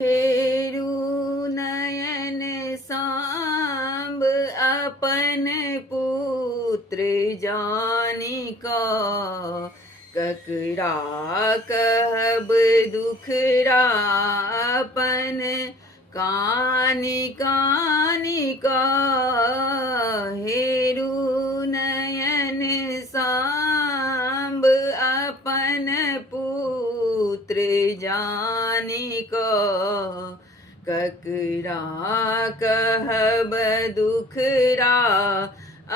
फेरू नयन सांब अपन पुत्र जानिका, ककरा कहब दुखरापन कानि कानिका। हेरू नयन सांब अपन पुत्र जानिका, ककरा कहब दुखरा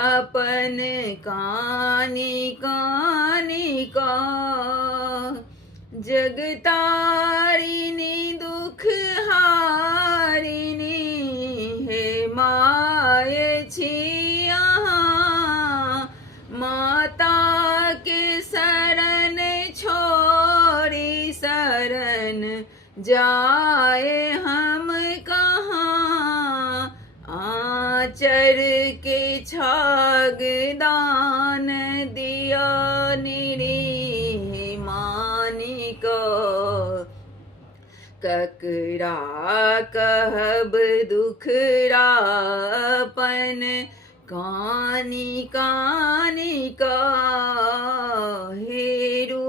अपन कानि कानिका। जगतारिणी दुख हारिणी हे माय छी अहाँ, माता के शरण छोड़ी शरण जाए हम कहाँ। आँचर के छाग दान दिया निरी मानिका, ककरा कहब दुखरापन कानि कानिका। हेरू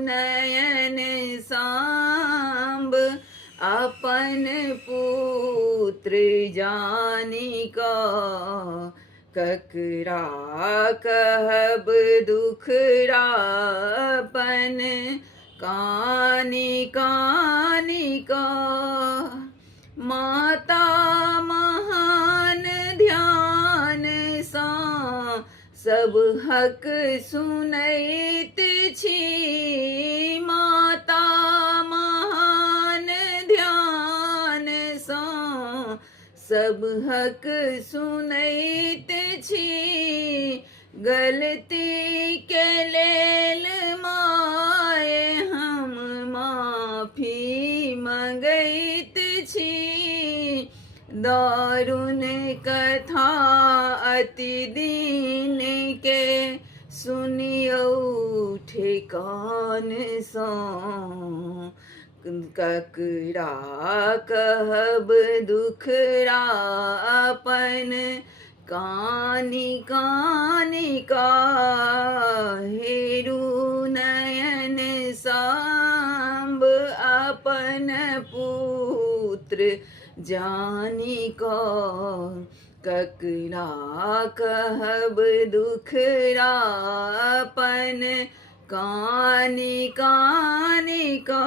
नयन सांब अपन पुत्र जानिका, ककरा कहब दुखरापन कानि कानिका। माता महान ध्यान सा सब हक सुनैत छी, माता महान ध्यान सा सब हक सुनैत छी। गलती के लेल माय हम माफी मंगैत छी, दारुण कथा अति दीन के सुनियौ ठेकान सा, ककरा कहब दुखरापन कानि कानिका। हेरू नयन सांब अपन पुत्र जानिका, ककरा कहब दुखरापन कानि कानिका।